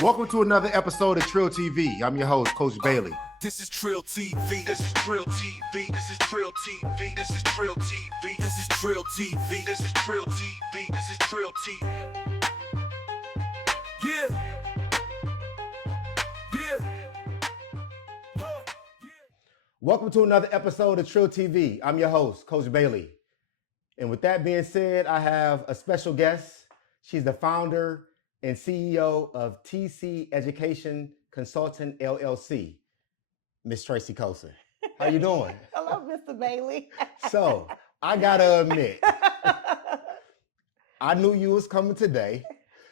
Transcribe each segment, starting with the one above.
Welcome to another episode of TRILL TV. I'm your host, Coach Bailey. This is TRILL TV. This is TRILL TV. This is TRILL TV. This is TRILL TV. This is TRILL TV. This is TRILL TV. This is TRILL TV. Yeah. Welcome to another episode of TRILL TV. I'm your host, Coach Bailey. And with that being said, I have a special guest. She's the founder and CEO of TC Education Consultant LLC, Miss Tracey Colson. How you doing? Hello, Mr. Bailey. So, I gotta admit, I knew you was coming today,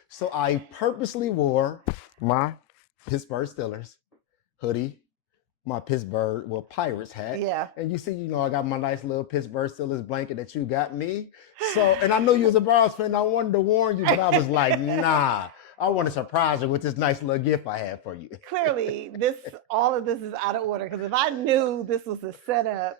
so I purposely wore my Pittsburgh Steelers hoodie, my Pittsburgh, Pirates hat. Yeah. And you see, I got my nice little Pittsburgh Steelers blanket that you got me. So, and I know you was a Browns fan. I wanted to warn you, but I was like, nah, I want to surprise you with this nice little gift I have for you. Clearly, all of this is out of order, because if I knew this was a setup,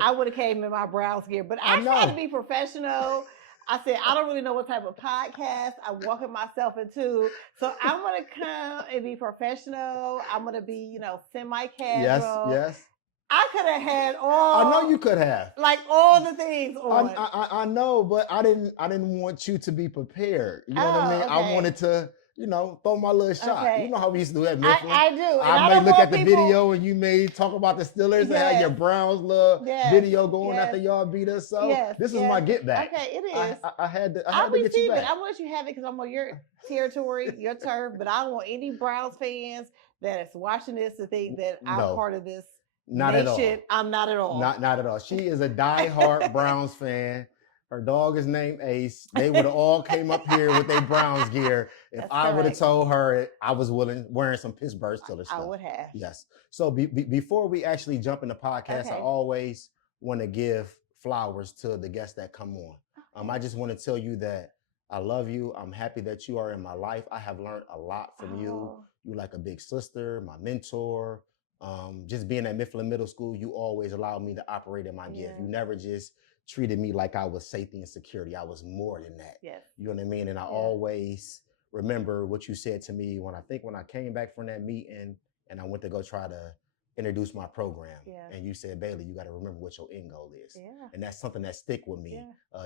I would have came in my Browns gear. But I tried to be professional. I said, I don't really know what type of podcast I'm walking myself into. So I'm going to come and be professional. I'm going to be, semi-casual. Yes. I could have had all. I know you could have. Like all the things on. I know, but I didn't want you to be prepared. You know what I mean? Okay. I wanted to, throw my little shot. Okay. You know how we used to do that, Mifflin? I do. And I may look at the video and you may talk about the Steelers and have your Browns little video going after y'all beat us. So this is my get back. Okay, it is. I had to I'll get you back. I'm gonna let you have it because I'm on your territory, your turf. But I don't want any Browns fans that is watching this to think that I'm part of this nation. At all. I'm not at all. Not at all. She is a diehard Browns fan. Her dog is named Ace. They would have all came up here with their Browns gear if I would have told her I was wearing some Pittsburgh Steelers stuff. I would have. Yes. So before we actually jump in the podcast, I always want to give flowers to the guests that come on. I just want to tell you that I love you. I'm happy that you are in my life. I have learned a lot from you. You're like a big sister, my mentor. Just being at Mifflin Middle School, you always allowed me to operate in my gift. You never just treated me like I was safety and security. I was more than that. Yes. You know what I mean? And I always remember what you said to me when I came back from that meeting and I went to go try to introduce my program. Yeah. And you said, Bailey, you got to remember what your end goal is. Yeah. And that's something that stick with me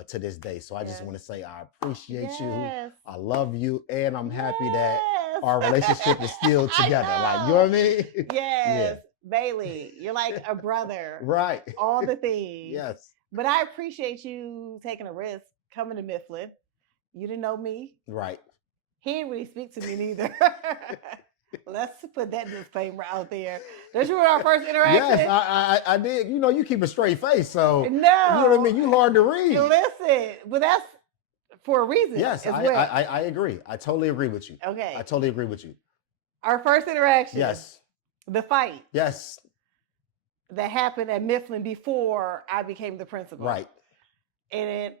to this day. So I just want to say I appreciate you. I love you. And I'm happy that our relationship is still together. Like, you know what I mean? Yes. Yeah. Bailey, you're like a brother. Right. All the things. Yes. But I appreciate you taking a risk coming to Mifflin. You didn't know me. Right. He didn't really speak to me neither. Let's put that disclaimer out there. Did you our first interaction? Yes, I did. You keep a straight face, so no. You know what I mean? You hard to read. Listen, but that's for a reason. Yes, I agree. I totally agree with you. Okay. I totally agree with you. Our first interaction. Yes. The fight. Yes. That happened at Mifflin before I became the principal. Right. And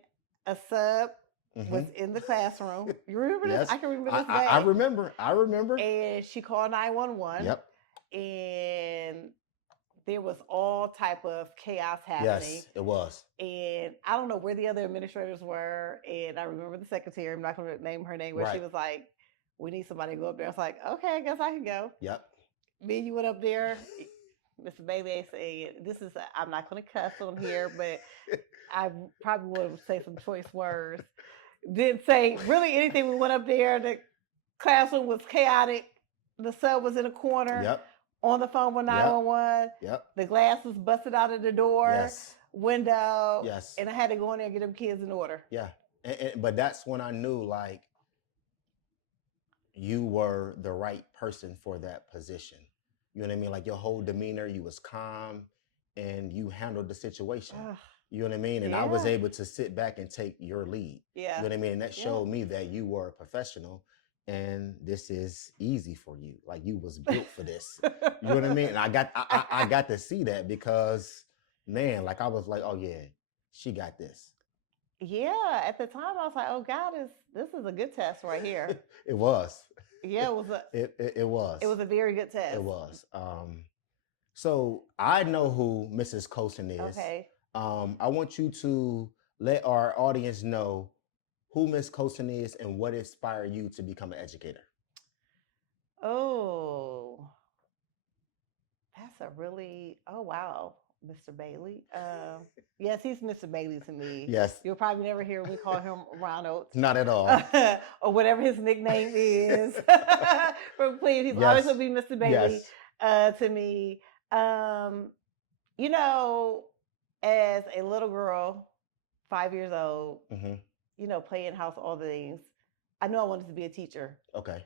a sub was in the classroom. You remember this? I can remember this day. I remember. And she called 911. Yep. And there was all type of chaos happening. Yes, it was. And I don't know where the other administrators were. And I remember the secretary, I'm not going to name her name, where she was like, we need somebody to go up there. I was like, okay, I guess I can go. Yep. Me and you went up there. Mr. Bailey said, I'm not going to cuss on here, but I probably would say some choice words. Didn't say really anything. We went up there. The classroom was chaotic. The sub was in a corner. Yep. On the phone with 911. Yep. The glass was busted out of the door. Window. Yes. And I had to go in there and get them kids in order. Yeah. But that's when I knew, like, you were the right person for that position. You know what I mean? Like, your whole demeanor, you was calm and you handled the situation. You know what I mean? And I was able to sit back and take your lead. Yeah. You know what I mean? And that showed me that you were a professional and this is easy for you. Like, you was built for this. You know what I mean? And I got to see that because, man, like, I was like, oh yeah, she got this. Yeah. At the time I was like, oh God, this is a good test right here. It was. Yeah, it was it was. It was a very good test. It was. So I know who Mrs. Colson is. Okay. I want you to let our audience know who Miss Colson is and what inspired you to become an educator. oh wow, Mr. Bailey. Yes, he's Mr. Bailey to me. Yes. You'll probably never hear me call him Ronald. Not at all. Or whatever his nickname is. But please, he's Yes. always going to be Mr. Bailey Yes. to me. You know, as a little girl, 5 years old, Mm-hmm. you know, playing house, all the things, I knew I wanted to be a teacher. Okay.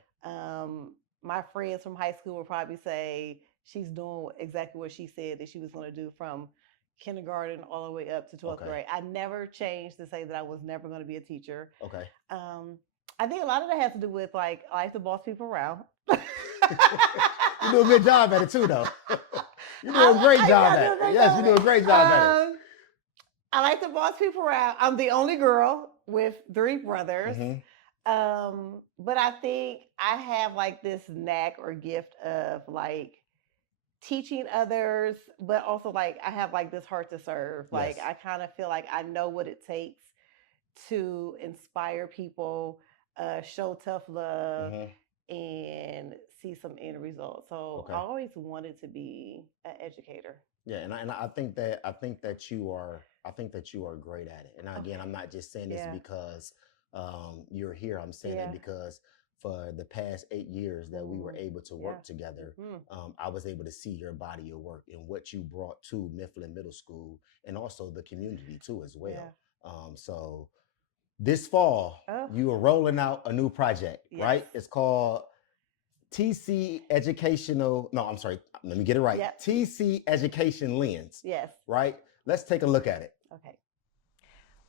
My friends from high school would probably say she's doing exactly what she said that she was going to do from kindergarten all the way up to 12th Okay. grade. I never changed to say that I was never going to be a teacher. Okay. I think a lot of that has to do with like I like to boss people around. You do a good job at it too, though. You do a great job at it. Yes, you do a great job at it. I like to boss people around. I'm the only girl with 3 brothers. Mhm. But I think I have like this knack or gift of like teaching others, but also like I have like this heart to serve. Like Yes. I kind of feel like I know what it takes to inspire people, show tough love, Mhm. and see some end results. So Okay. I always wanted to be an educator. Yeah, and I think that you are great at it. And again, I'm not just saying this Yeah. because you're here. I'm saying Yeah. it because for the past 8 years that we were able to work together, I was able to see your body of work and what you brought to Mifflin Middle School and also the community too as well. Yeah. So this fall, you are rolling out a new project, right? Yes. It's called TC Educational. No, I'm sorry. Let me get it right. Yep. TC Education Lens. Yes. Right? Let's take a look at it. Okay.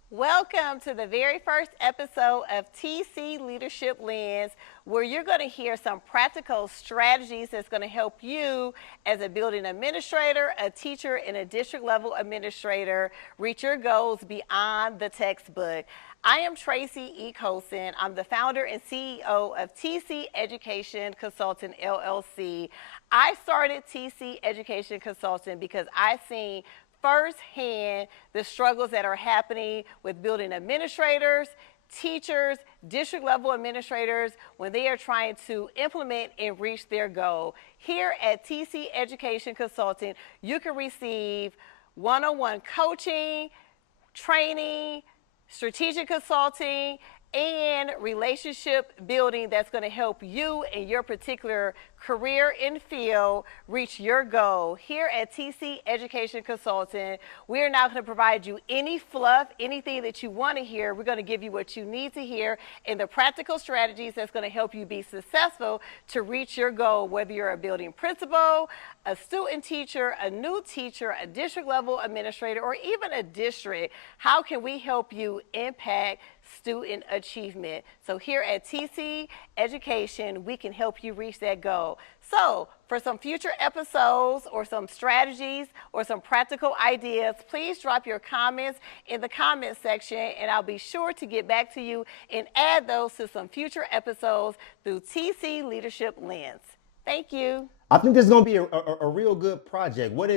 Welcome to the very first episode of TC Leadership Lens, where you're going to hear some practical strategies that's going to help you as a building administrator, a teacher, and a district level administrator reach your goals beyond the textbook. I am Tracey E. Colson. I'm the founder and CEO of TC Education Consulting, LLC. I started TC Education Consulting because I seen firsthand the struggles that are happening with building administrators, teachers, district level administrators when they are trying to implement and reach their goal. Here at TC Education Consulting, you can receive one-on-one coaching, training, strategic consulting, and relationship building that's going to help you in your particular career and field reach your goal. Here at TC Education Consulting, we are now going to provide you any fluff, anything that you want to hear. We're going to give you what you need to hear and the practical strategies that's going to help you be successful to reach your goal, whether you're a building principal, a student teacher, a new teacher, a district level administrator, or even a district. How can we help you impact student achievement? So here at TC Education, we can help you reach that goal. So for some future episodes or some strategies or some practical ideas, please drop your comments in the comment section and I'll be sure to get back to you and add those to some future episodes through TC Leadership Lens. Thank you. I think this is going to be a real good project. What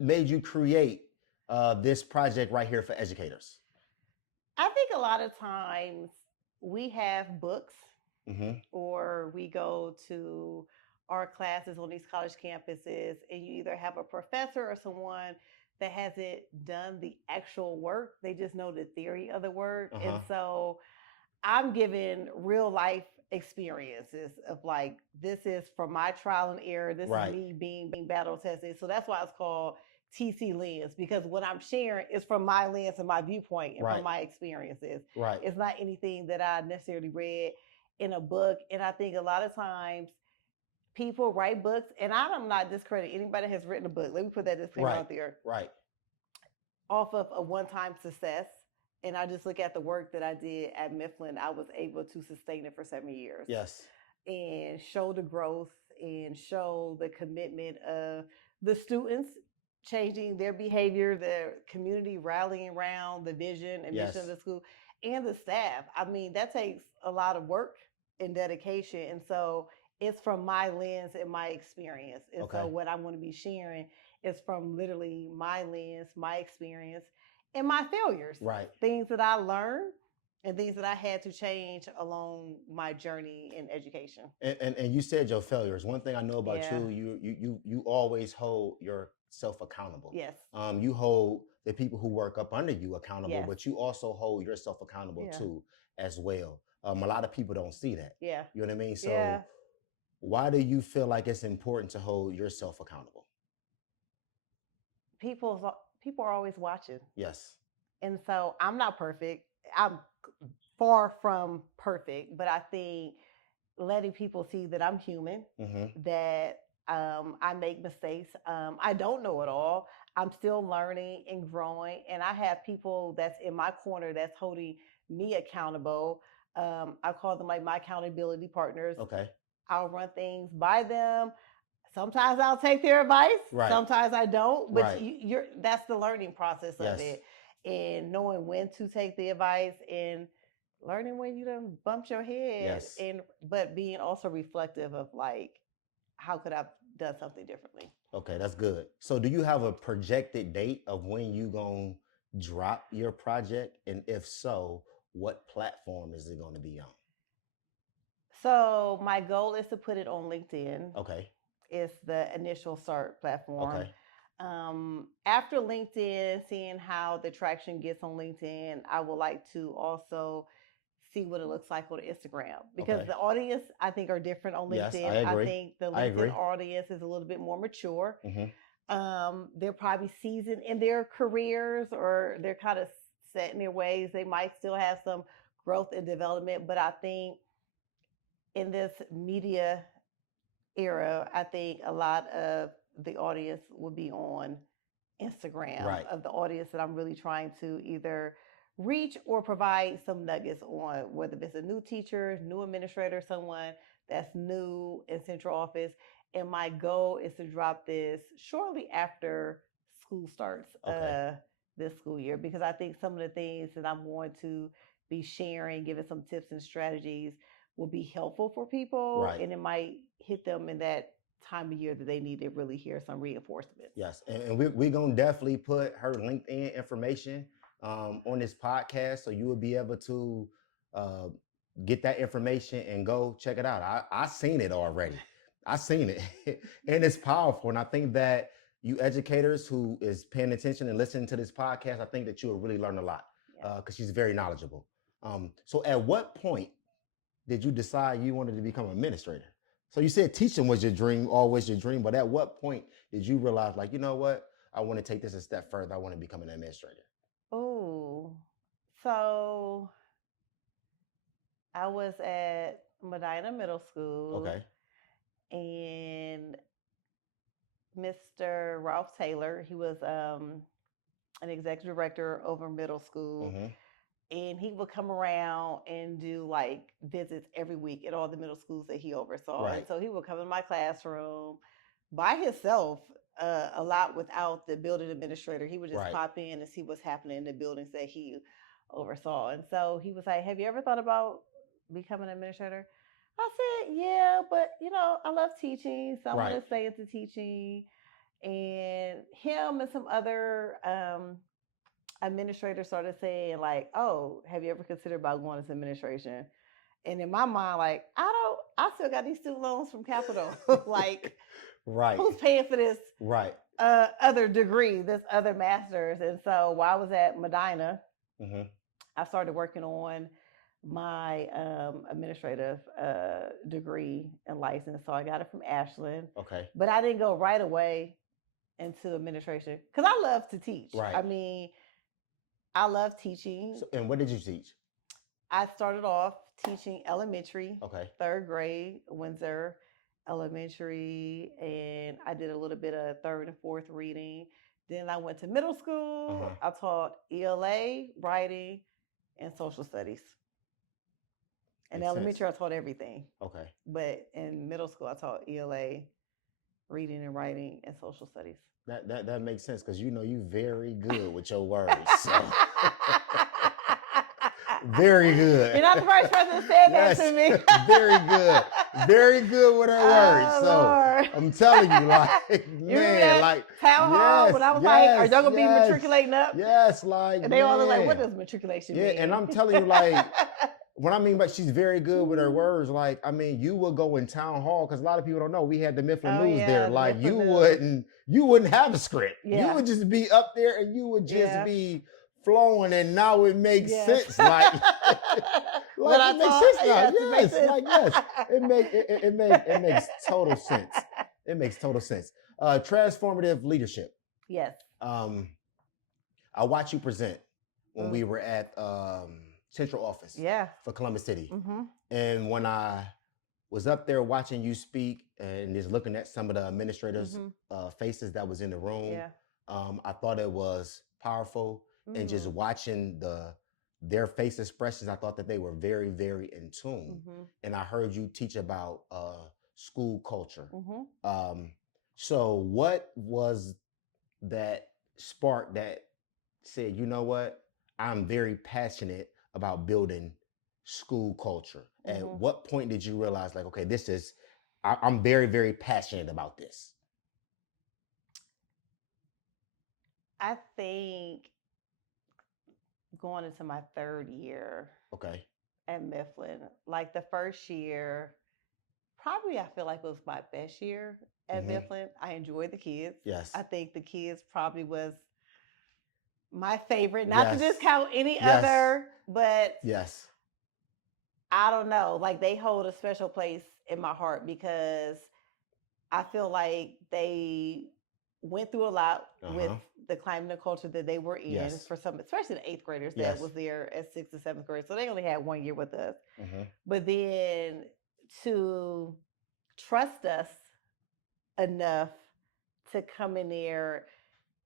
made you create this project right here for educators? I think a lot of times we have books or we go to our classes on these college campuses and you either have a professor or someone that hasn't done the actual work. They just know the theory of the work. And so I'm given real life experiences of like, this is from my trial and error. This is me being battle tested. So that's why it's called TC Lens, because what I'm sharing is from my lens and my viewpoint and from my experiences. It's not anything that I necessarily read in a book. And I think a lot of times people write books, and I'm not discrediting anybody that has written a book. Let me put that disclaimer out there. Off of a one-time success. And I just look at the work that I did at Mifflin. I was able to sustain it for 7 years. Yes. And show the growth and show the commitment of the students changing their behavior, their community rallying around the vision and mission of the school, and the staff. I mean, that takes a lot of work and dedication. And so it's from my lens and my experience. And so what I'm going to be sharing is from literally my lens, my experience, and my failures. Things that I learned and things that I had to change along my journey in education. And you said your failures. One thing I know about you always hold yourself accountable. Yes. You hold the people who work up under you accountable, Yes. but you also hold yourself accountable too as well. A lot of people don't see that. Yeah. You know what I mean? So why do you feel like it's important to hold yourself accountable? People are always watching. Yes. And so I'm not perfect. I'm far from perfect, but I think letting people see that I'm human, that I make mistakes. I don't know it all. I'm still learning and growing. And I have people that's in my corner that's holding me accountable. I call them like my accountability partners. Okay. I'll run things by them. Sometimes I'll take their advice. Right. Sometimes I don't. But Right. That's the learning process of it. And knowing when to take the advice and learning when you done bumped your head. Yes. But being also reflective of like, how could I have done something differently? Okay, that's good. So do you have a projected date of when you gonna drop your project? And if so, what platform is it gonna be on? So my goal is to put it on LinkedIn. Okay. It's the initial start platform. Okay. After LinkedIn, seeing how the traction gets on LinkedIn, I would like to also see what it looks like on Instagram, because the audience, I think, are different on LinkedIn. Yes, I agree. I think the LinkedIn audience is a little bit more mature. They're probably seasoned in their careers, or they're kind of set in their ways. They might still have some growth and development, but I think in this media era, I think a lot of the audience will be on Instagram, of the audience that I'm really trying to either reach or provide some nuggets on, whether it's a new teacher, new administrator, someone that's new in central office. And my goal is to drop this shortly after school starts this school year, because I think some of the things that I'm going to be sharing, giving some tips and strategies, will be helpful for people, and it might hit them in that time of year that they need to really hear some reinforcement. Yes, and we're going to definitely put her LinkedIn information on this podcast, so you will be able to get that information and go check it out. I seen it already. I seen it, and it's powerful. And I think that you educators who is paying attention and listening to this podcast, I think that you will really learn a lot, because she's very knowledgeable. So at what point did you decide you wanted to become an administrator? So you said teaching was your dream, always your dream, but at what point did you realize, like, you know what, I want to take this a step further, I want to become an administrator? Oh, so I was at Medina Middle School. Okay. And Mr. Ralph Taylor, he was an executive director over middle school. And he would come around and do like visits every week at all the middle schools that he oversaw. And so he would come in my classroom by himself a lot without the building administrator. He would just pop in and see what's happening in the buildings that he oversaw. And so he was like, have you ever thought about becoming an administrator? I said, yeah, but you know, I love teaching, so I want to stay into teaching. And him and some other administrators started saying like, oh, have you ever considered about going into administration? And in my mind, like, I still got these student loans from Capital. Like, who's paying for this other degree, this other master's? And so while I was at Medina, I started working on my administrative degree and license. So I got it from Ashland. Okay. But I didn't go right away into administration because I love to teach. I mean, I love teaching. So, and what did you teach? I started off teaching elementary, 3rd grade, Windsor Elementary, and I did a little bit of 3rd and 4th reading. Then I went to middle school. I taught ELA, writing, and social studies. In elementary, I taught everything. Okay. But in middle school, I taught ELA, reading and writing, and social studies. That makes sense, because you know you very good with your words. So. Very good. You're not the first person that said that to me. Very good. Very good with her words. So Lord. I'm telling you, like, You remember man, that like town hall when I was like, "Are y'all gonna be matriculating up?" Yes, like, And they all look like, "What man. does matriculation Yeah, mean?" and I'm telling you, like, what I mean by she's very good with her words, like, I mean, you would go in town hall because a lot of people don't know we had the Mifflin Oh, News yeah, there. the Like, Mifflin you wouldn't have a script. You Yeah. would just be up there and you would just Yeah. be flowing, and now it makes Yes. sense. Like, What I it makes thought, sense now. yes, it makes Yes, sense. like yes, it makes total sense. It makes total sense. Transformative leadership. Yes. I watched you present when we were at central office for Columbus City. And when I was up there watching you speak and just looking at some of the administrators' faces that was in the room, I thought it was powerful. And just watching their face expressions, I thought that they were very, very in tune. And I heard you teach about school culture. So what was that spark that said, you know what, I'm very passionate about building school culture? At what point did you realize, like, okay, I'm very, very passionate about this? I think going into my third year at Mifflin, like the first year, probably I feel like it was my best year at Mifflin. I enjoyed the kids. Yes. I think the kids probably was my favorite, not to discount any other, but yes, I don't know, like they hold a special place in my heart because I feel like they went through a lot with the climate and culture that they were in for some, especially the eighth graders that was there at 6th and 7th grade. So they only had 1 year with us. But then to trust us enough to come in there,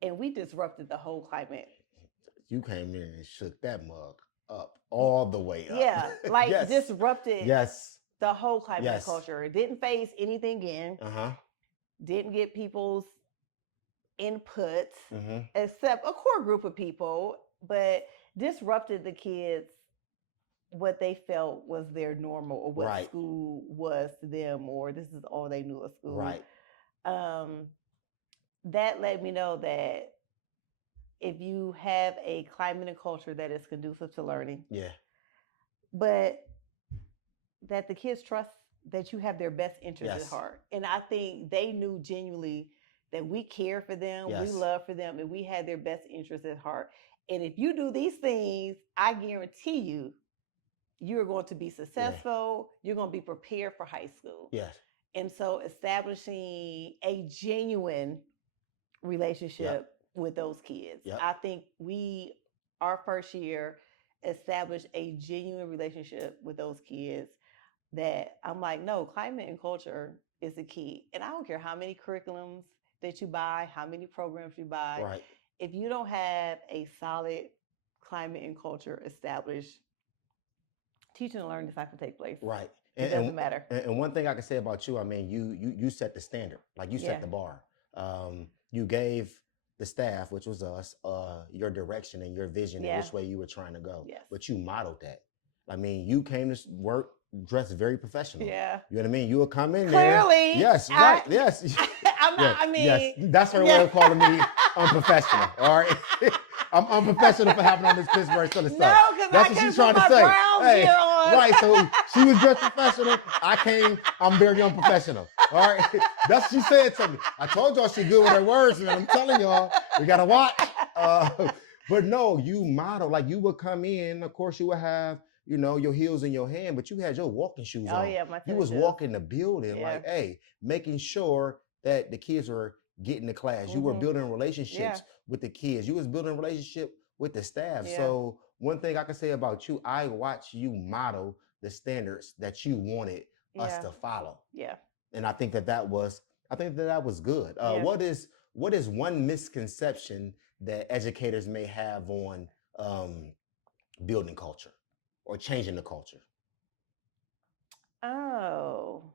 and we disrupted the whole climate. You came in and shook that mug up all the way up. Yeah, like disrupted the whole climate and culture. It didn't phase anything in. Didn't get people's input, except a core group of people, but disrupted the kids what they felt was their normal or what school was to them, or this is all they knew of school. That let me know that if you have a climate and culture that is conducive to learning, but that the kids trust that you have their best interests at heart. And I think they knew genuinely that we care for them, we love for them, and we had their best interests at heart. And if you do these things, I guarantee you, you're going to be successful. You're going to be prepared for high school. And so establishing a genuine relationship with those kids. I think our first year, established a genuine relationship with those kids that I'm like, no, climate and culture is the key. And I don't care how many curriculums that you buy, how many programs you buy. If you don't have a solid climate and culture established, teaching and learning is not going to take place. It doesn't matter. And one thing I can say about you, I mean, you set the standard, like you set the bar. You gave the staff, which was us, your direction and your vision and which way you were trying to go. But you modeled that. I mean, you came to work dressed very professional. You know what I mean? You would come in there. Clearly. Yes, yes. I'm not, I mean. Yes, that's her way of calling me unprofessional. All right. I'm unprofessional for having on this Pittsburgh Steelers stuff. No, because that's I what can't she's trying put to my say. Browns gear on. Right, so she was dressed professional. I'm very unprofessional. All right. That's what she said to me. I told y'all she good with her words, and I'm telling y'all, we gotta watch. But no, you model, like you would come in, of course you would have, you know, your heels in your hand, but you had your walking shoes on. My you was walking the building, like, hey, making sure that the kids were getting to class. You were building relationships with the kids. You was building a relationship with the staff. So one thing I can say about you, I watched you model the standards that you wanted us to follow. And I think that was good. What is one misconception that educators may have on building culture or changing the culture? Oh,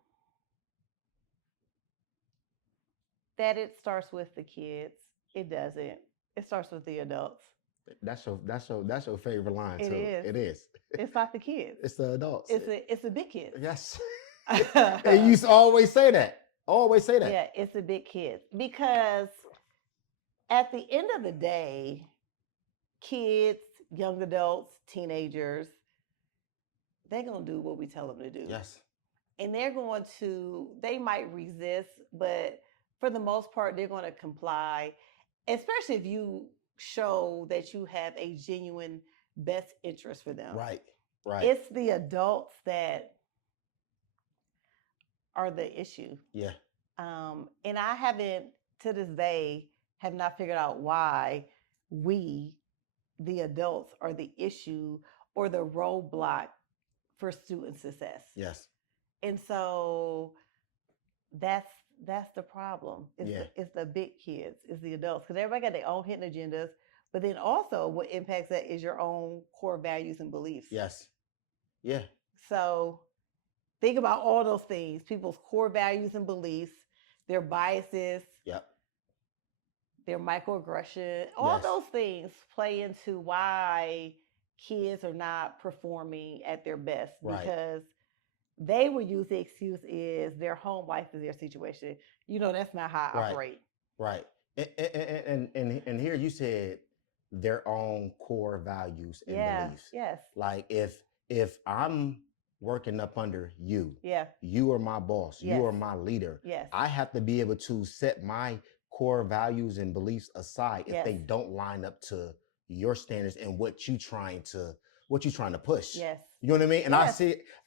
that it starts with the kids. It doesn't. It starts with the adults. That's your favorite line too. It is. It is. It's not the kids. It's the adults. It's the big kids. Yes. And you used to always say that. Always say that. Yeah, it's the big kids. Because at the end of the day, kids, young adults, teenagers, they're going to do what we tell them to do. Yes. And they might resist, but for the most part, they're going to comply, especially if you show that you have a genuine best interest for them. Right. It's the adults that are the issue. Yeah. And I haven't, to this day, have not figured out why we, the adults, are the issue or the roadblock for student success. Yes. And so that's the problem. It's the big kids, it's the adults, because everybody got their own hidden agendas. But then also, what impacts that is your own core values and beliefs. Yes. Yeah. So think about all those things: people's core values and beliefs, their biases. Yep. Their microaggression, all those things play into why kids are not performing at their best, because they will use the excuse is their home life is their situation. That's not how I operate. Right. And here you said their own core values and beliefs. Yes. Like if I'm working up under you, yeah, you are my boss, you are my leader. Yes. I have to be able to set my core values and beliefs aside if they don't line up to your standards and what you trying to push. Yes. You know what I mean? And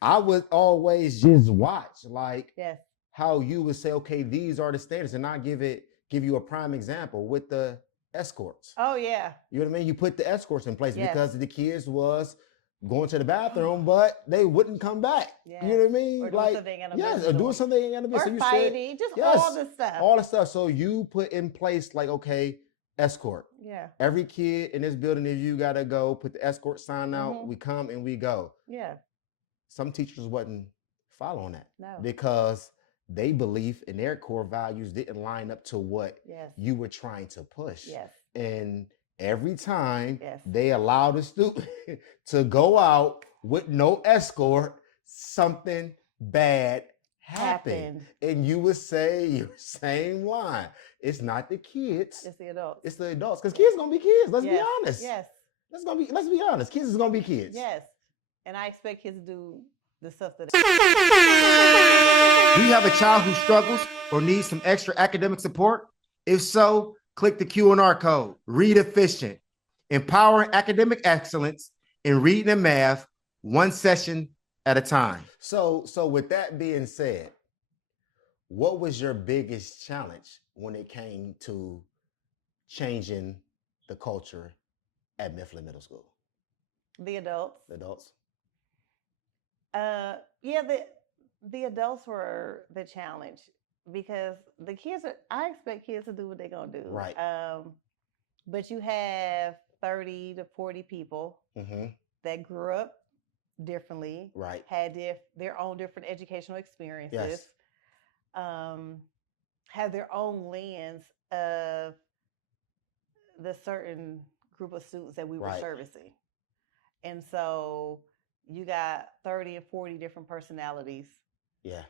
I would always just watch how you would say, okay, these are the standards. And I give you a prime example with the escorts. Oh yeah. You know what I mean? You put the escorts in place because the kids was going to the bathroom, but they wouldn't come back. Yes. You know what I mean? Or doing something in a or doing something in a or fighting, all the stuff. All the stuff. So you put in place okay, escort. Yeah. Every kid in this building, if you gotta go, put the escort sign out, we come and we go. Yeah. Some teachers wasn't following that. No. Because they believe in their core values didn't line up to what you were trying to push. Yes. And every time they allow the student to go out with no escort, something bad happened. And you would say your same line. It's not the kids. It's the adults. It's the adults. Because kids gonna be kids. Let's be honest. Yes. Let's be honest. Kids is gonna be kids. Yes. And I expect kids to do the stuff that Do you have a child who struggles or needs some extra academic support? If so, click the Q&R code. Read Efficient, empowering academic excellence in reading and math, one session at a time. So with that being said, what was your biggest challenge when it came to changing the culture at Mifflin Middle School? The adults. The adults? The adults were the challenge, because I expect kids to do what they're going to do. Right. But you have 30 to 40 people that grew up differently, right, had their own different educational experiences, have their own lens of the certain group of students that we were servicing. And so you got 30 and 40 different personalities. Yeah.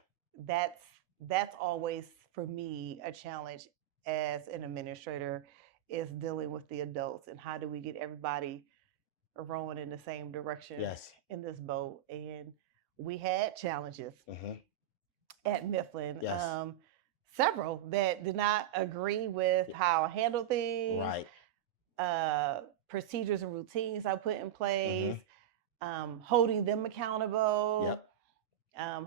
That's always, for me, a challenge as an administrator, is dealing with the adults and how do we get everybody rowing in the same direction in this boat. And we had challenges at Mifflin. Several that did not agree with how I handled things. Right. Procedures and routines I put in place. Holding them accountable. Yep.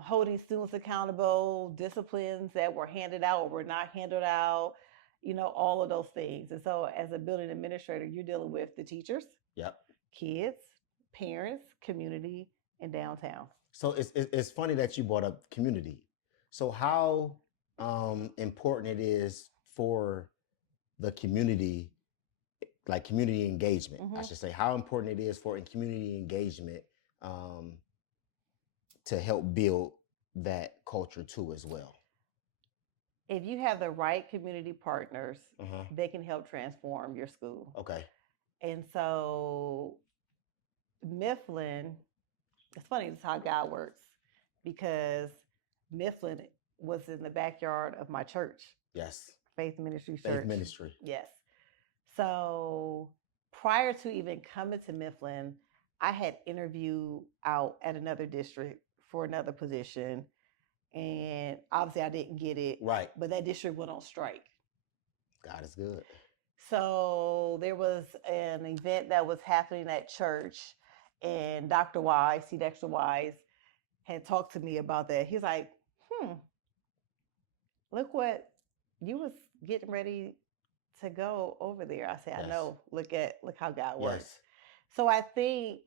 Holding students accountable, disciplines that were handed out or were not handed out, all of those things. And so as a building administrator, you're dealing with the teachers, kids, parents, community, and downtown. So it's funny that you brought up community. So how important it is for the community, like community engagement, I should say, how important it is for community engagement to help build that culture too as well. If you have the right community partners, they can help transform your school. Okay. And so Mifflin, it's funny, it's how God works, because Mifflin was in the backyard of my church, Yes. Faith Ministry Faith Church. Ministry. Yes. So prior to even coming to Mifflin, I had interviewed out at another district for another position. And obviously I didn't get it. Right. But that district went on strike. God is good. So there was an event that was happening at church, and Dr. Wise, C. Dexter Wise, had talked to me about that. He's like, look what you was getting ready to go over there. I said, Yes. I know. Look how God works. Yes. So I think,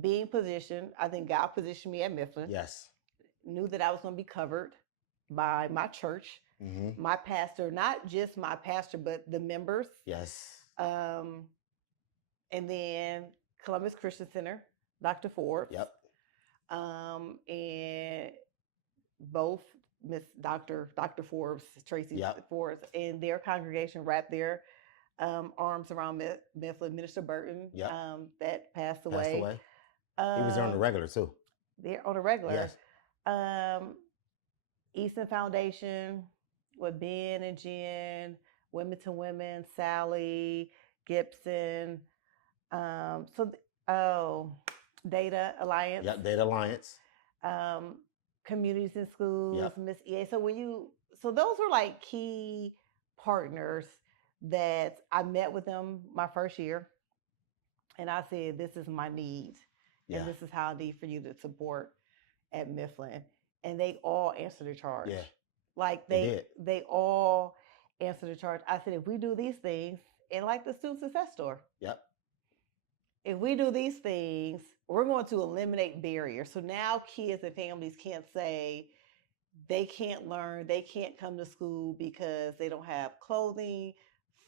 being positioned, I think God positioned me at Mifflin. Yes. Knew that I was going to be covered by my church, my pastor, not just my pastor, but the members. Yes. And then Columbus Christian Center, Dr. Forbes. Yep. And both Dr. Forbes, Tracey Forbes, and their congregation wrapped their arms around Mifflin. Minister Burton, that passed away. He was there on the regular too. They're on the regular. Yes. Easton Foundation with Ben and Jen, Women to Women, Sally, Gibson. Data Alliance. Yep, Data Alliance. Communities in Schools, Miss EA. So those were like key partners that I met with them my first year. And I said, this is my need. Yeah. And this is how I need for you to support at Mifflin. And they all answered the charge. Yeah. Like they all answered the charge. I said, if we do these things, and like the student success store. Yep. If we do these things, we're going to eliminate barriers. So now kids and families can't say they can't learn, they can't come to school because they don't have clothing,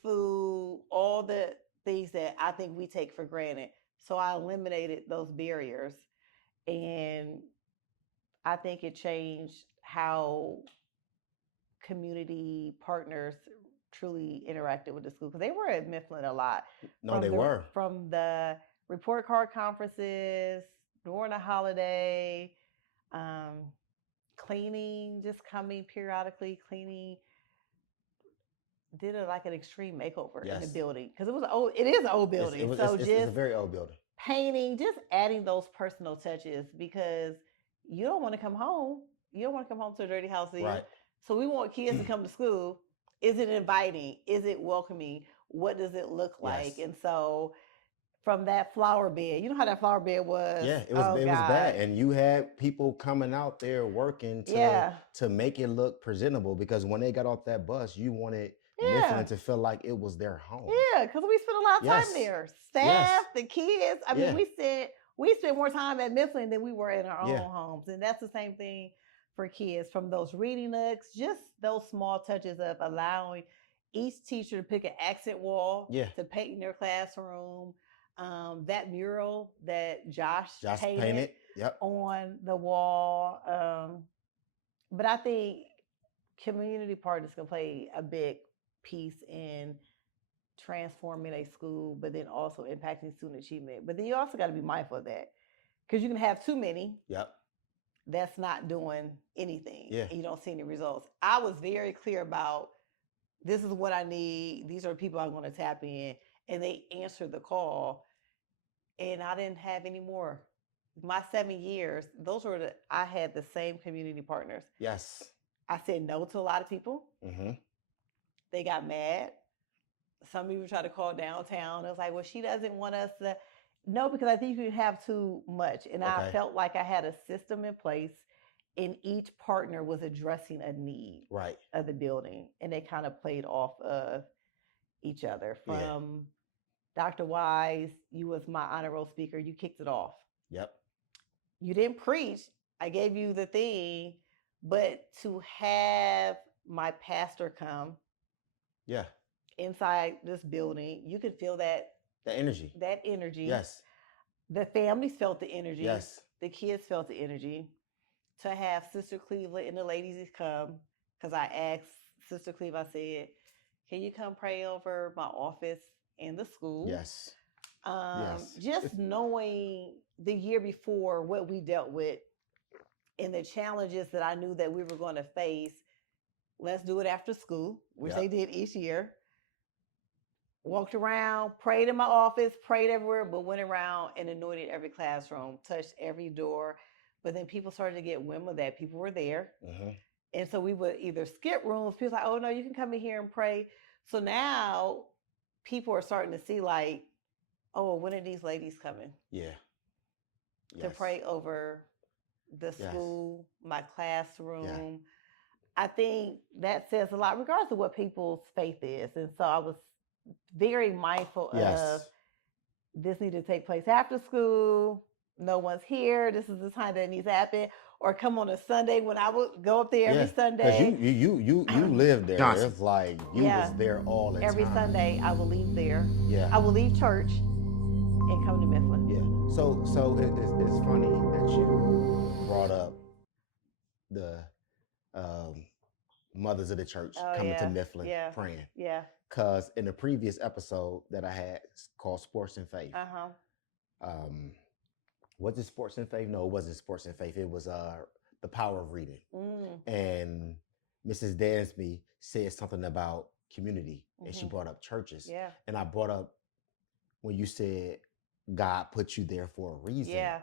food, all the things that I think we take for granted. So I eliminated those barriers. And I think it changed how community partners truly interacted with the school, because they were at Mifflin a lot. No, they were. From the report card conferences, during the holiday, cleaning, just coming periodically, cleaning. Did like an extreme makeover in the building, because it is an old building. It's a very old building. Painting, just adding those personal touches, because you don't want to come home. You don't want to come home to a dirty house. Right. So we want kids to come to school. Is it inviting? Is it welcoming? What does it look like? Yes. And so from that flower bed, you know how that flower bed was? Yeah, it was bad. And you had people coming out there working to make it look presentable, because when they got off that bus, you wanted Mifflin to feel like it was their home. Yeah, because we spent a lot of time there. Staff, the kids. I mean, we spent more time at Mifflin than we were in our own homes. And that's the same thing for kids, from those reading nooks, just those small touches of allowing each teacher to pick an accent wall to paint in their classroom. That mural that Josh painted on the wall. But I think community partners can play a big piece in transforming a school, but then also impacting student achievement. But then you also got to be mindful of that, because you can have too many that's not doing anything and you don't see any results. I was very clear about, this is what I need. These are the people I'm going to tap in. And they answered the call. And I didn't have any more. My 7 years, I had the same community partners. Yes. I said no to a lot of people. Mm-hmm. They got mad. Some people tried to call downtown. It was like, well, she doesn't want us to. No, because I think you can have too much. And I felt like I had a system in place, and each partner was addressing a need of the building. And they kind of played off of each other. From Dr. Wise, you was my honor roll speaker. You kicked it off. Yep. You didn't preach. I gave you the thing. But to have my pastor come inside this building, you could feel that energy. That energy. Yes. The families felt the energy. Yes. The kids felt the energy. To have Sister Cleveland and the ladies come, because I asked Sister Cleveland, I said, can you come pray over my office in the school? Yes. Just knowing the year before what we dealt with and the challenges that I knew that we were going to face. Let's do it after school, which they did each year. Walked around, prayed in my office, prayed everywhere, but went around and anointed every classroom, touched every door. But then people started to get wind of that. People were there. And so we would either skip rooms. People like, oh, no, you can come in here and pray. So now people are starting to see like, oh, when are these ladies coming? Yeah. To pray over the school, my classroom. Yeah. I think that says a lot, regardless of what people's faith is. And so I was very mindful of this needed to take place after school. No one's here. This is the time that it needs to happen. Or come on a Sunday when I would go up there every Sunday. Because you lived there. Johnson. It's like you was there all the every time. Sunday I will leave there. Yeah. I will leave church and come to Mifflin. Yeah. So it's funny that you brought up the mothers of the church coming to Mifflin praying. Yeah. Because in the previous episode that I had called Sports and Faith, was it Sports and Faith? No, it wasn't Sports and Faith. It was The Power of Reading. And Mrs. Dansby said something about community, and she brought up churches. Yeah. And I brought up when you said God put you there for a reason. Yeah.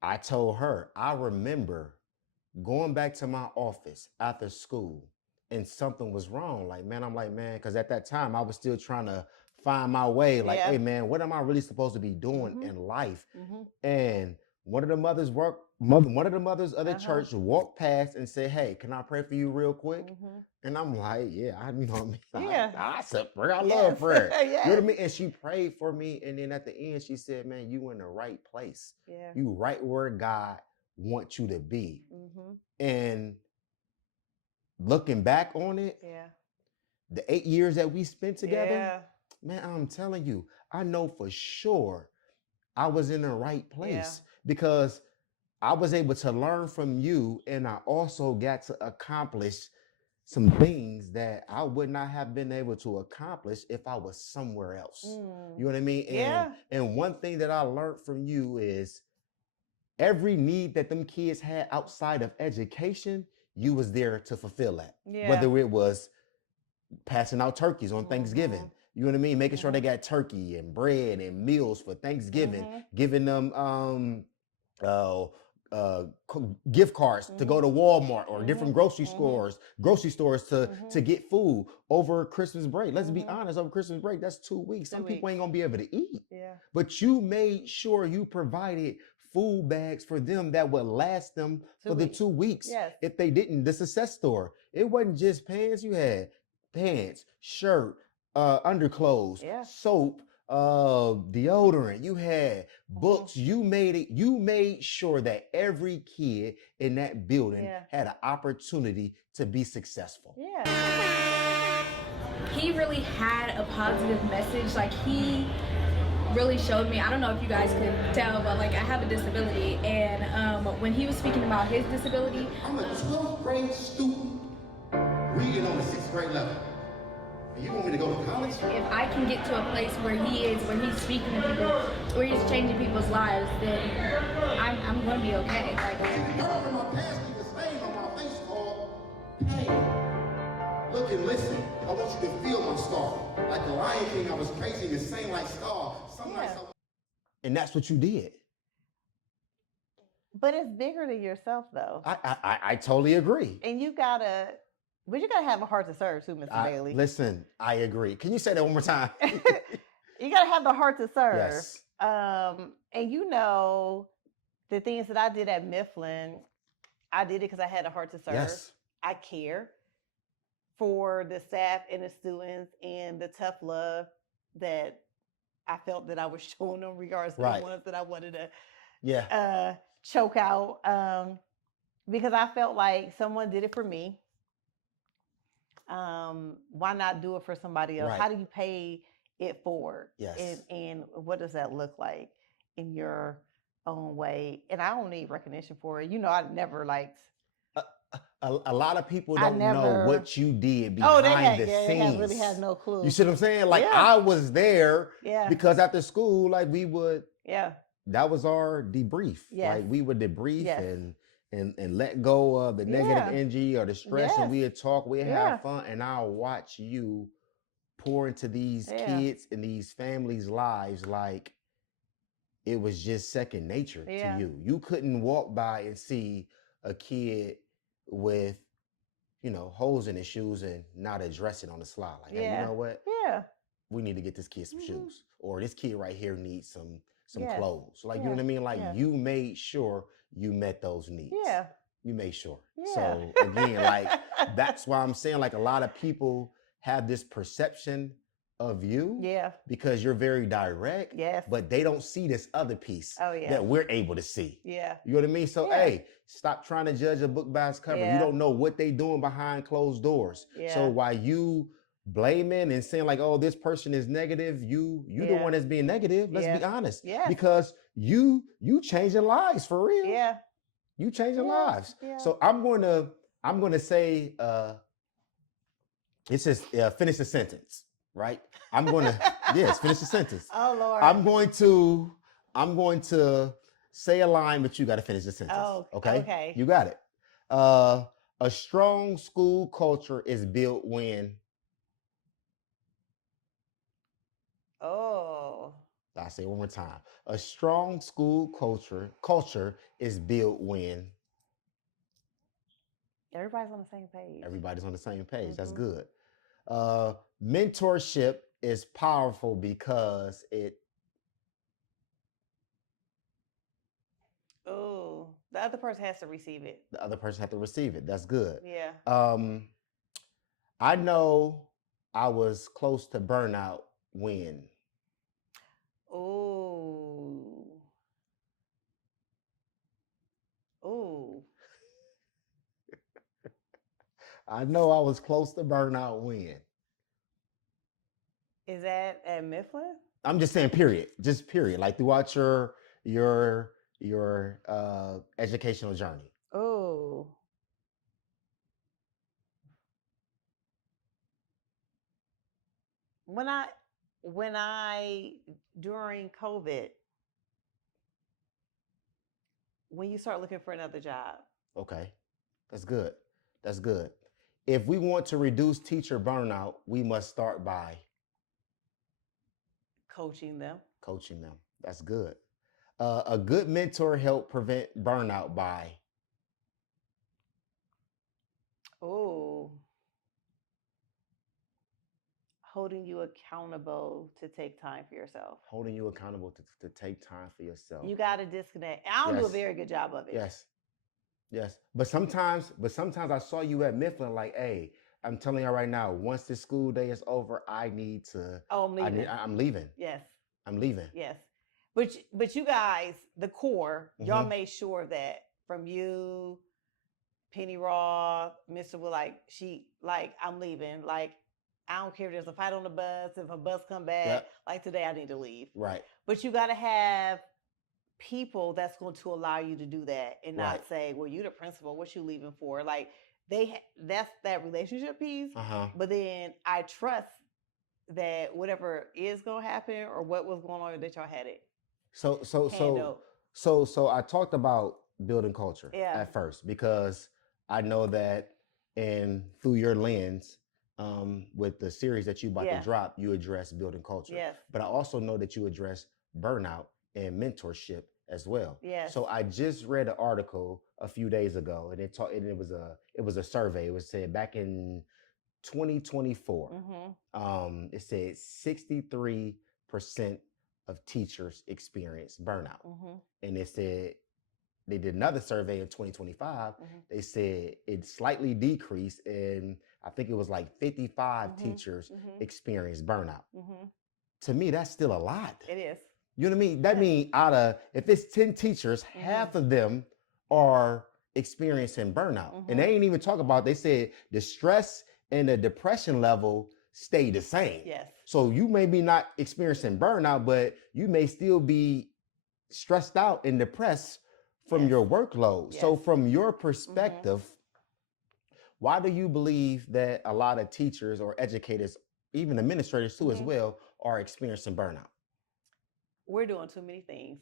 I told her, I remember going back to my office after school and something was wrong. Like, man, because at that time I was still trying to find my way. Like, hey, man, what am I really supposed to be doing in life? And one of the mothers of the church walked past and said, hey, can I pray for you real quick? And I'm like, I said prayer. I love prayer. You know what I mean? And she prayed for me. And then at the end, she said, man, you in the right place. Yeah. You right where God wants you to be. And looking back on it, the 8 years that we spent together, man, I'm telling you, I know for sure I was in the right place because I was able to learn from you, and I also got to accomplish some things that I would not have been able to accomplish if I was somewhere else. You know what I mean? And one thing that I learned from you is every need that them kids had outside of education, you was there to fulfill that. Whether it was passing out turkeys on Thanksgiving, you know what I mean? Making sure they got turkey and bread and meals for Thanksgiving, giving them gift cards to go to Walmart or different grocery stores to get food over Christmas break. Let's be honest, over Christmas break, that's 2 weeks. Some people ain't gonna be able to eat. But you made sure you provided food bags for them that would last them for the 2 weeks. If they didn't, the success store, it wasn't just pants. You had pants, shirt, underclothes, soap, deodorant. You had books. You made sure that every kid in that building had an opportunity to be successful. He really had a positive message. Like, he really showed me, I don't know if you guys could tell, but like, I have a disability, and when he was speaking about his disability, I'm a 12th grade student reading on the 6th grade level. And you want me to go to college? If I can get to a place where he is, where he's speaking to people, where he's changing people's lives, then I'm gonna be okay. Like, the girl in my past with the stain on my face called pain. Look and listen. I want you to feel my scar. Like the Lion King, I was crazy and sang like Scar. And that's what you did. But it's bigger than yourself, though. I totally agree. And you gotta have a heart to serve too, Mr. Bailey. Listen, I agree. Can you say that one more time? You gotta have the heart to serve. Yes. And you know, the things that I did at Mifflin, I did it because I had a heart to serve. Yes. I care for the staff and the students and the tough love that I felt that I was showing them, regardless of the ones that I wanted to choke out. Because I felt like someone did it for me. Why not do it for somebody else? How do you pay it forward? And what does that look like in your own way? And I don't need recognition for it. You know, I never liked. A lot of people don't know what you did behind the scenes. They really had no clue. You see what I'm saying? Like, I was there because after school, like, we would, that was our debrief. Like, we would debrief and let go of the negative Yeah. energy or the stress, and Yes. we'd talk, we'd Yeah. have fun, and I'll watch you pour into these Yeah. kids and these families' lives like it was just second nature Yeah. to you. You couldn't walk by and see a kid with, you know, holes in his shoes and not address it on the slide. Like, hey, you Yeah. know what? Yeah. We need to get this kid some Mhm. shoes, or this kid right here needs some Yes. clothes. Like, you know Yeah. what I mean? Like, Yeah. you made sure you met those needs. Yeah. You made sure. Yeah. So again, like, that's why I'm saying, like, a lot of people have this perception of you Yeah. because you're very direct, Yes. but they don't see this other piece Oh yeah. that we're able to see. Yeah. You know what I mean? So, Yeah. hey, stop trying to judge a book by its cover. You Yeah. don't know what they doing behind closed doors. Yeah. So while you blaming and saying like, oh, this person is negative, you the Yeah. one that's being negative. Let's Yeah. be honest. Yes. Because you changing lives for real. Yeah. You changing Yeah. lives. Yeah. So I'm gonna say it says finish the sentence, right? I'm gonna yes, finish the sentence. Oh Lord. I'm going to say a line, but you got to finish the sentence. Oh, okay. okay. You got it. A strong school culture is built when. Oh. I say it one more time. A strong school culture is built when Everybody's on the same page. everybody's on the same page. That's Mhm. good. Mentorship is powerful because it. Oh, the other person has to receive it. The other person has to receive it. That's good. Yeah. I know I was close to burnout when. Oh. Oh. I know I was close to burnout when. Is that at Mifflin? I'm just saying, period. Just period. Like throughout your educational journey. Oh. When I during COVID, when you start looking for another job. Okay. That's good. That's good. If we want to reduce teacher burnout, we must start by Coaching them. coaching them. That's good. A good mentor help prevent burnout by. Oh. Holding you accountable to take time for yourself. Holding you accountable to take time for yourself. You got to disconnect. I don't do a Yes. very good job of it. Yes. Yes. But sometimes I saw you at Mifflin like, hey, I'm telling you right now, once this school day is over, I need to. Oh, I'm leaving. I'm leaving. Yes. I'm leaving. Yes. But you guys, the core, y'all Mhm. made sure that from you, Penny Raw, Mr. Will, like, I'm leaving. Like, I don't care if there's a fight on the bus, if a bus come back, Yep. like today I need to leave. Right. But you got to have people that's going to allow you to do that and not Right. say, well, you the principal, what you leaving for? Like, that's that relationship piece. Uh-huh. But then I trust that whatever is going to happen or what was going on, that y'all had it handled. So I talked about building culture Yeah. at first because I know that through your lens, with the series that you about Yeah. to drop, you address building culture. Yes. But I also know that you address burnout and mentorship as well. Yes. So I just read an article a few days ago, and it was a survey. It was said back in 2024. Mm-hmm. It said 63% of teachers experience burnout, Mm-hmm. and it said they did another survey in 2025. Mm-hmm. They said it slightly decreased, and I think it was like 55 Mhm. teachers Mm-hmm. experience burnout. Mm-hmm. To me, that's still a lot. It is. You know what I mean? That Yeah. means if it's 10 teachers, half of them are experiencing burnout. And they ain't even talk about, they said the stress and the depression level stay the same. Yes. So you may be not experiencing burnout, but you may still be stressed out and depressed from Yes. your workload. So Yes. from your perspective, why do you believe that a lot of teachers or educators, even administrators too as Mhm. well, are experiencing burnout? We're doing too many things.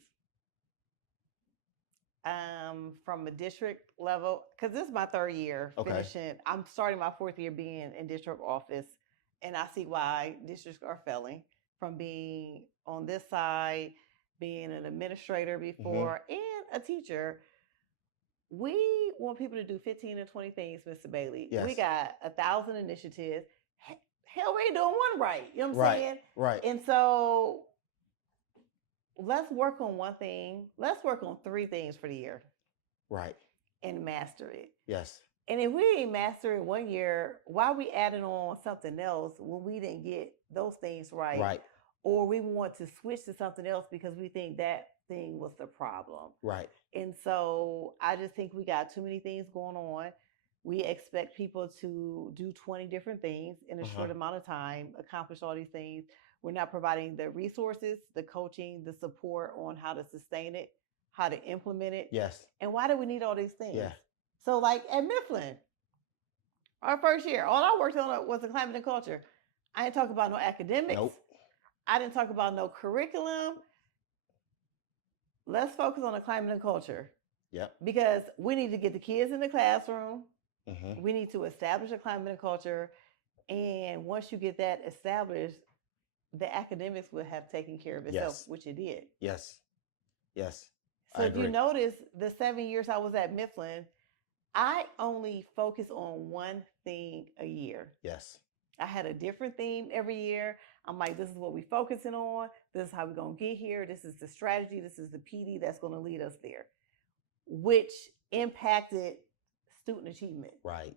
from a district level, because this is my 3rd year finishing. I'm starting my 4th year being in district office, and I see why districts are failing from being on this side, being an administrator before, and a teacher. We want people to do 15 to 20 things, Mr. Bailey. Yes. We got 1,000 initiatives. Hell, we ain't doing one right. You know what I'm saying? Right. And so let's work on one thing. Let's work on 3 things for the year. Right. And master it. Yes. And if we didn't master it one year, why are we adding on something else when we didn't get those things right? Right. Or we want to switch to something else because we think that thing was the problem. Right. And so I just think we got too many things going on. We expect people to do 20 different things in a short amount of time, accomplish all these things. We're not providing the resources, the coaching, the support on how to sustain it, how to implement it. Yes. And why do we need all these things? Yeah. So like at Mifflin, our first year, all I worked on was the climate and culture. I didn't talk about no academics. Nope. I didn't talk about no curriculum. Let's focus on the climate and culture. Yep. Because we need to get the kids in the classroom. Mm-hmm. We need to establish a climate and culture. And once you get that established, the academics will have taken care of itself, which it did. Yes. Yes. So if you notice, the 7 years I was at Mifflin, I only focus on one thing a year. Yes. I had a different theme every year. I'm like, this is what we're focusing on. This is how we're going to get here. This is the strategy. This is the PD that's going to lead us there, which impacted student achievement. Right.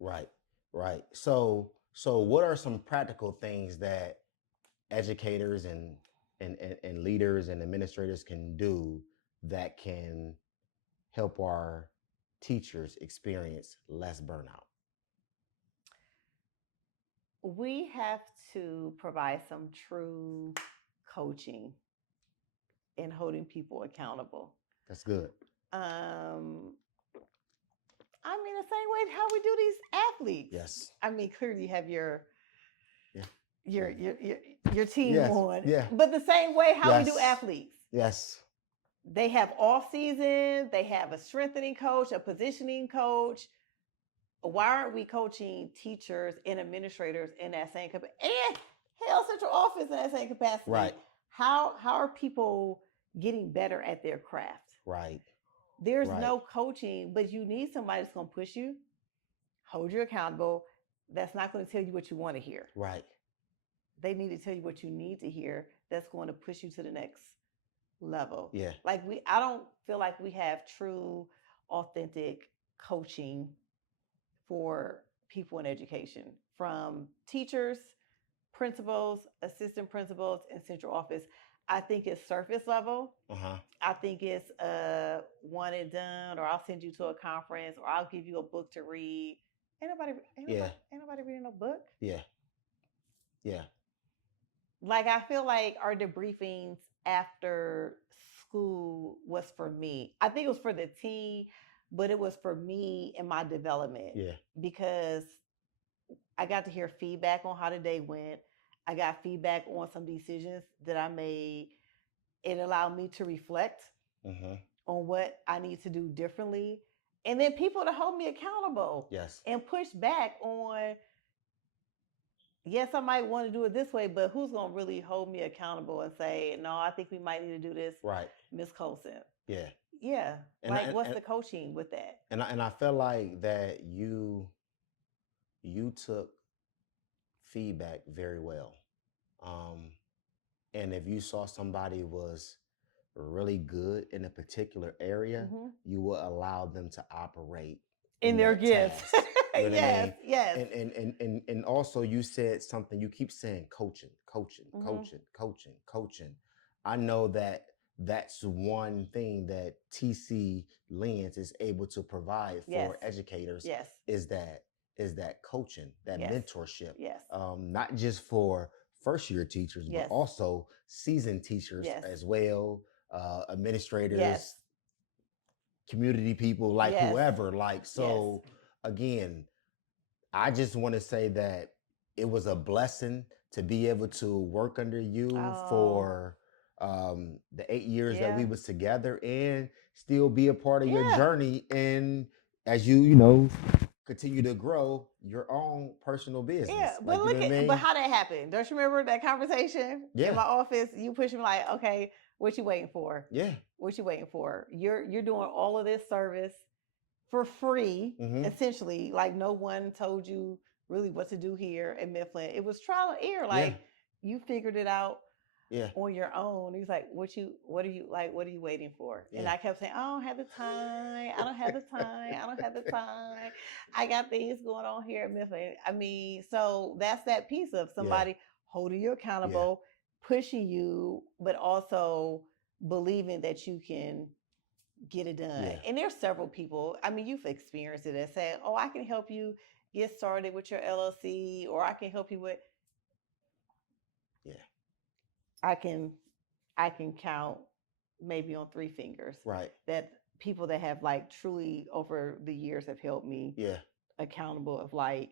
Right. Right. So what are some practical things that educators and leaders and administrators can do that can help our teachers experience less burnout? We have to provide some true coaching and holding people accountable. That's good. I mean, the same way how we do these athletes. Yes. I mean, clearly you have your team on. Yeah. But the same way how we do athletes. Yes. They have off season, they have a strengthening coach, a positioning coach. Why aren't we coaching teachers and administrators in that same capacity? And hell, central office in that same capacity. Right. How are people getting better at their craft? Right. There's no coaching, but you need somebody that's going to push you, hold you accountable. That's not going to tell you what you want to hear. Right. They need to tell you what you need to hear. That's going to push you to the next level. Yeah. Like I don't feel like we have true, authentic coaching for people in education, from teachers, principals, assistant principals, and central office. I think it's surface level. I think it's one and done, or I'll send you to a conference, or I'll give you a book to read. Ain't nobody reading no book. Yeah. Yeah. Like, I feel like our debriefings after school was for me. I think it was for the team, but it was for me and my development. Yeah. Because I got to hear feedback on how the day went. I got feedback on some decisions that I made. It allowed me to reflect on what I need to do differently. And then people to hold me accountable. Yes. And push back on, yes, I might want to do it this way, but who's going to really hold me accountable and say, no, I think we might need to do this, right, Miss Colson? Yeah. Yeah. And what's the coaching with that? And I felt like that you took feedback very well. And if you saw somebody was really good in a particular area, you will allow them to operate in their gifts. You know yes, I mean? Yes. And also you said something, you keep saying coaching. I know that that's one thing that TC Lens is able to provide for educators. Yes. Is that coaching, that mentorship. Yes. Not just for first year teachers, but also seasoned teachers as well, administrators, community people, like whoever. Like, so again, I just want to say that it was a blessing to be able to work under you for the 8 years that Yeah. we was together, and still be a part of your Yeah. journey. And as you know, continue to grow your own personal business. Yeah, Like, but you know look what I at mean? but how that happened. Don't you remember that conversation Yeah. in my office? You pushed me like, okay, what you waiting for? Yeah. What you waiting for? You're doing all of this service for free, Mhm. essentially. Like no one told you really what to do here in Mifflin. It was trial and error. Like you figured it out Yeah. on your own. He's like, what are you waiting for? And Yeah. I kept saying, I don't have the time. I don't have the time. I don't have the time. I got things going on here at Mifflin. I mean, so that's that piece of somebody holding you accountable, pushing you, but also believing that you can get it done. Yeah. And there's several people, I mean, you've experienced it and say, oh, I can help you get started with your LLC, or I can help you with. Yeah. I can count maybe on 3 fingers. Right. That people that have like truly over the years have helped me accountable of like,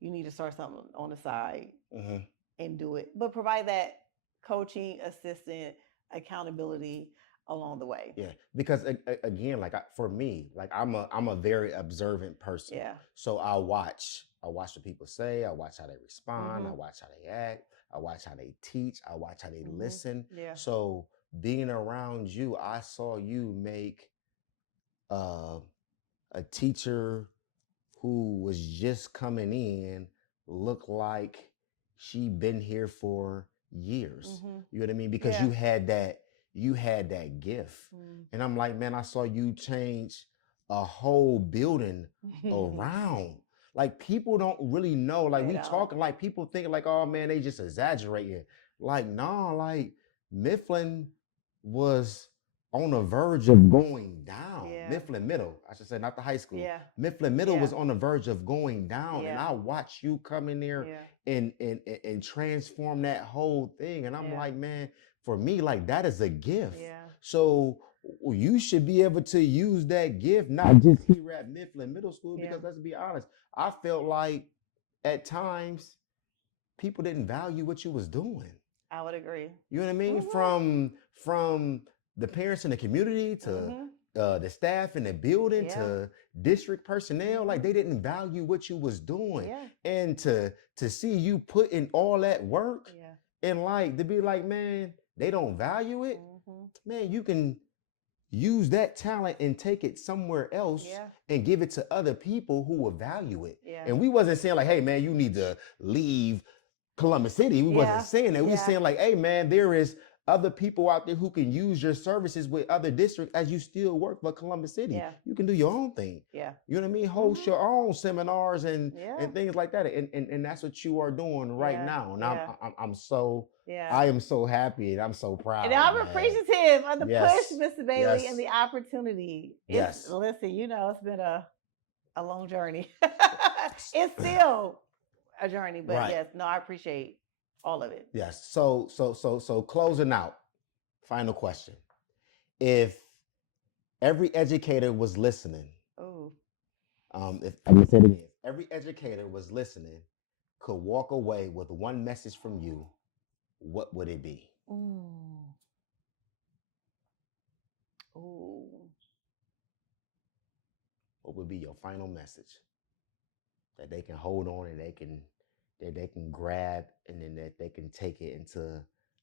you need to start something on the side and do it. But provide that coaching, assistant, accountability along the way. Yeah, because again, like for me, like I'm a very observant person. Yeah. So I watch what people say. I watch how they respond. I watch how they act. I watch how they teach. I watch how they listen. Yeah. So being around you, I saw you make a teacher who was just coming in look like she been here for years. You know what I mean? Because you had that gift. And I'm like, man, I saw you change a whole building around. Like people don't really know. Like we talking, like people thinking like, oh man, they just exaggerating. Like, nah, like Mifflin was on the verge of going down. Mifflin Middle, I should say, not the high school. Mifflin Middle was on the verge of going down. And I watched you come in there and transform that whole thing. And I'm like, man, for me, like that is a gift. So you should be able to use that gift, not just here at Mifflin Middle School, because let's be honest, I felt like at times people didn't value what you was doing. I would agree. You know what I mean? From the parents in the community to the staff in the building to district personnel, like they didn't value what you was doing. And to see you put in all that work and like to be like, man, they don't value it. Man, you can use that talent and take it somewhere else and give it to other people who will value it. And we wasn't saying like, hey man, you need to leave Columbus City. We wasn't saying that. We saying like, hey man, there is other people out there who can use your services with other districts as you still work for Columbus City. You can do your own thing. You know what I mean? Host your own seminars and things like that. And that's what you are doing right now. And I'm so I am so happy and I'm so proud. And I'm appreciative of the push, Mr. Bailey, and the opportunity. Listen, you know, it's been a long journey. It's still a journey, but I appreciate all of it. Yes. So closing out, final question. If every educator was listening, if every educator was listening, could walk away with one message from you, what would it be? What would be your final message that they can hold on and they can grab, and then that they can take it into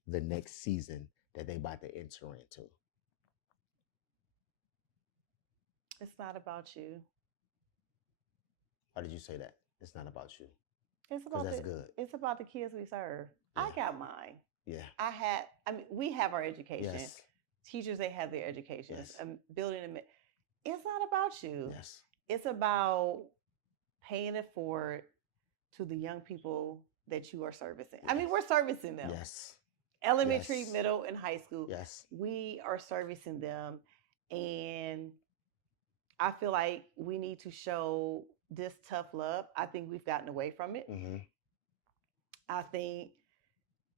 the next season that they about to enter into? It's not about you. Why did you say that? It's not about you. It's about good. It's about the kids we serve. I got mine. Yeah. We have our education. Yes. Teachers, they have their education. Yes. Building them. It's not about you. Yes. It's about paying it forward to the young people that you are servicing. I mean, we're servicing them. Yes. Elementary, middle, and high school. Yes. We are servicing them. And I feel like we need to show this tough love. I think we've gotten away from it. I think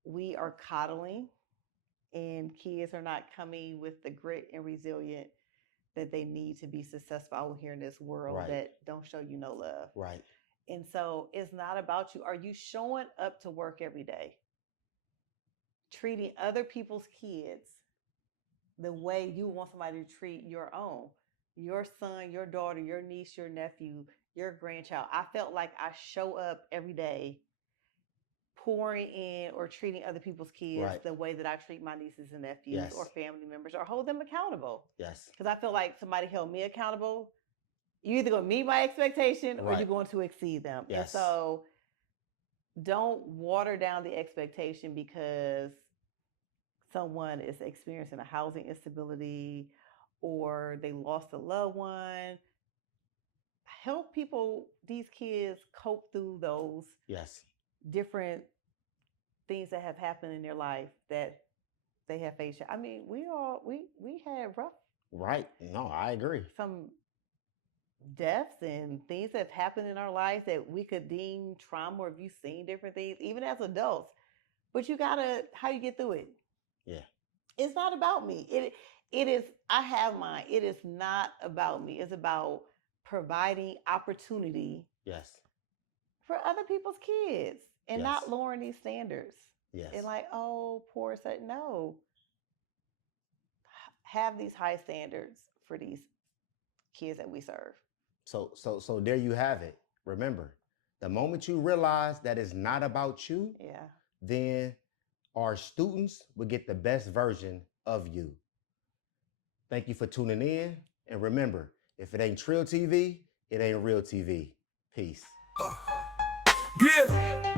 we are coddling, and kids are not coming with the grit and resilience that they need to be successful out here in this world that don't show you no love. Right. And so it's not about you. Are you showing up to work every day? treating other people's kids the way you want somebody to treat your own, your son, your daughter, your niece, your nephew, your grandchild. I felt like I show up every day pouring in or treating other people's kids the way that I treat my nieces and nephews or family members, or hold them accountable. Yes. Because I feel like somebody held me accountable. You're either going to meet my expectation or you're going to exceed them. Yes. And so don't water down the expectation because someone is experiencing a housing instability or they lost a loved one. Help people, these kids, cope through those different things that have happened in their life that they have faced. I mean, we had rough. Right. No, I agree. Some deaths and things that have happened in our lives that we could deem trauma, or if you've seen different things, even as adults. But you gotta, how you get through it. Yeah. It's not about me. It is, I have mine. It is not about me. It's about providing opportunity for other people's kids and not lowering these standards. Yes. And like, oh, poor son. No. Have these high standards for these kids that we serve. So there you have it. Remember, the moment you realize that it's not about you, then our students will get the best version of you. Thank you for tuning in. And remember, if it ain't TRILL TV, it ain't real TV. Peace. Yeah.